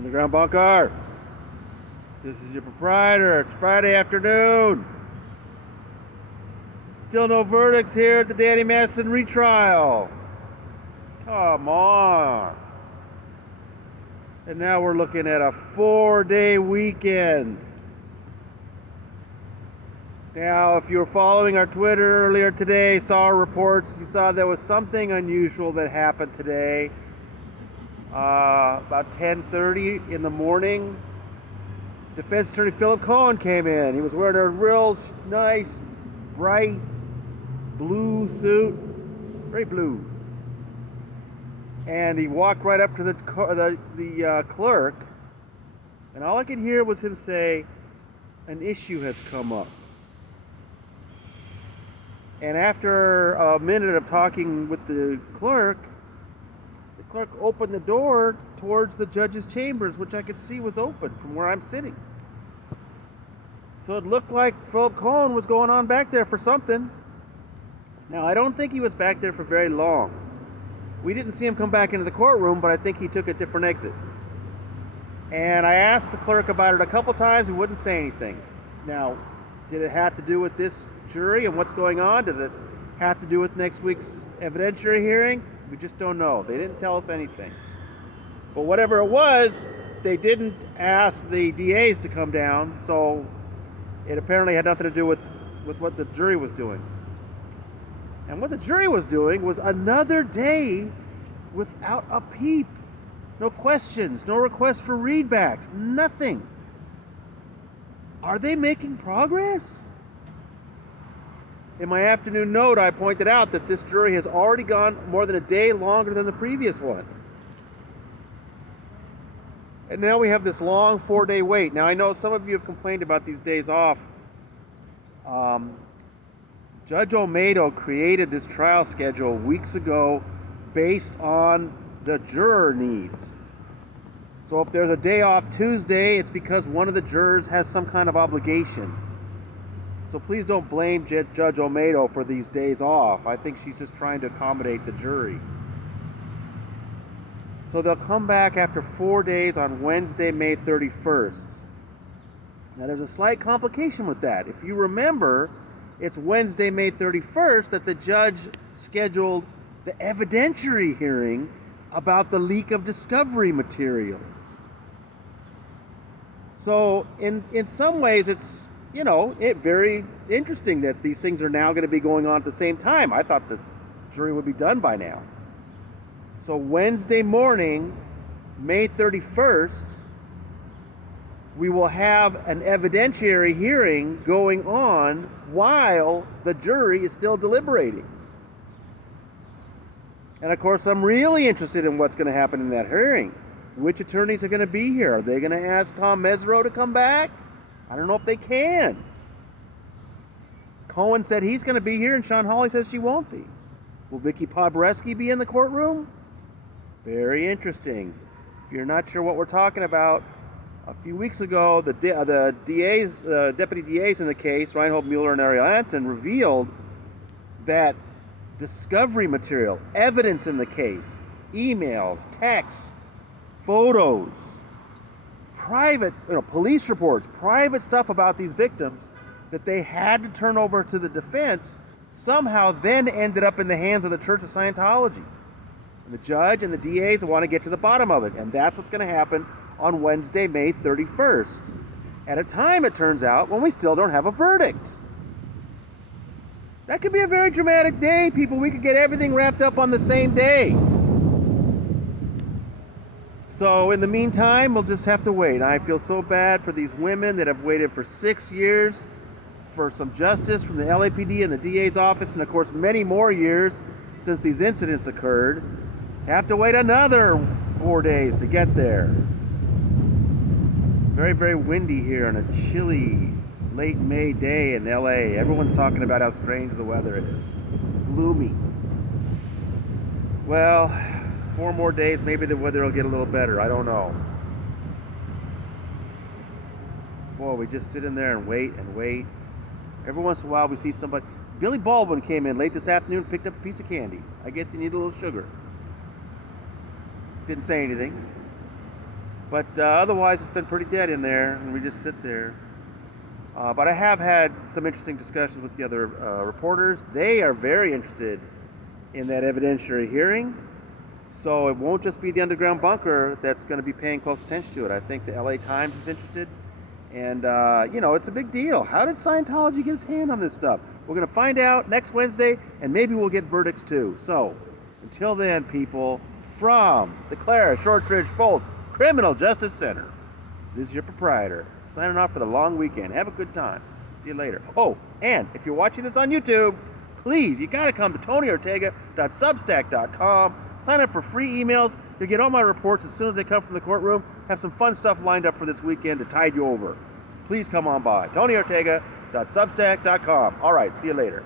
Underground Bunker. This is your proprietor. It's Friday afternoon. Still no verdicts here at the Danny Masterson retrial. Come on. And now we're looking at a 4-day weekend. Now, if you were following our Twitter earlier today, saw our reports, you saw there was something unusual that happened today. About 10:30 in the morning, Defense Attorney Philip Cohen came in. He was wearing a real nice, bright blue suit, very blue. And he walked right up to the clerk, and all I could hear was him say, "An issue has come up." And after a minute of talking with the clerk opened the door towards the judge's chambers, which I could see was open from where I'm sitting. So it looked like Philip Cohen was going on back there for something. Now, I don't think he was back there for very long. We didn't see him come back into the courtroom, but I think he took a different exit. And I asked the clerk about it a couple times. He wouldn't say anything. Now, did it have to do with this jury and what's going on? Does it have to do with next week's evidentiary hearing? We just don't know. They didn't tell us anything. But whatever it was, they didn't ask the DAs to come down, so it apparently had nothing to do with what the jury was doing. And what the jury was doing was another day without a peep. No questions, no requests for readbacks, nothing. Are they making progress? In my afternoon note, I pointed out that this jury has already gone more than a day longer than the previous one. And now we have this long 4-day wait. Now, I know some of you have complained about these days off. Judge Olmedo created this trial schedule weeks ago based on the juror needs. So if there's a day off Tuesday, it's because one of the jurors has some kind of obligation. So please don't blame Judge Olmedo for these days off. I think she's just trying to accommodate the jury. So they'll come back after 4 days on Wednesday, May 31st. Now there's a slight complication with that. If you remember, it's Wednesday, May 31st that the judge scheduled the evidentiary hearing about the leak of discovery materials. So in some ways it's very interesting that these things are now going to be going on at the same time. I thought the jury would be done by now. So Wednesday morning, May 31st, we will have an evidentiary hearing going on while the jury is still deliberating. And of course, I'm really interested in what's going to happen in that hearing. Which attorneys are going to be here? Are they going to ask Tom Mesereau to come back? I don't know if they can. Cohen said he's going to be here, and Sean Hawley says she won't be. Will Vicky Podbreski be in the courtroom? Very interesting. If you're not sure what we're talking about, a few weeks ago, the deputy DAs in the case, Reinhold Mueller and Ariel Anton, revealed that discovery material, evidence in the case, emails, texts, photos, private, police reports, private stuff about these victims that they had to turn over to the defense somehow then ended up in the hands of the Church of Scientology. And the judge and the DAs want to get to the bottom of it, and that's what's going to happen on Wednesday, May 31st, at a time, it turns out, when we still don't have a verdict. That could be a very dramatic day, people. We could get everything wrapped up on the same day. So in the meantime, we'll just have to wait. I feel so bad for these women that have waited for 6 years for some justice from the LAPD and the DA's office, and of course many more years since these incidents occurred. Have to wait another 4 days to get there. Very, very windy here on a chilly late May day in LA. Everyone's talking about how strange the weather is. Gloomy. Well, 4 more days, maybe the weather will get a little better. I don't know. Boy, we just sit in there and wait and wait. Every once in a while we see somebody. Billy Baldwin came in late this afternoon, picked up a piece of candy. I guess he needed a little sugar. Didn't say anything. But otherwise, it's been pretty dead in there, and we just sit there. But I have had some interesting discussions with the other reporters. They are very interested in that evidentiary hearing. So it won't just be the underground bunker that's going to be paying close attention to it. I think the LA Times is interested. And, it's a big deal. How did Scientology get its hand on this stuff? We're going to find out next Wednesday, and maybe we'll get verdicts too. So, until then, people, from the Clara Shortridge Foltz Criminal Justice Center, this is your proprietor, signing off for the long weekend. Have a good time. See you later. Oh, and if you're watching this on YouTube, please, you got to come to TonyOrtega.substack.com. Sign up for free emails. You'll get all my reports as soon as they come from the courtroom. Have some fun stuff lined up for this weekend to tide you over. Please come on by. TonyOrtega.substack.com. All right, see you later.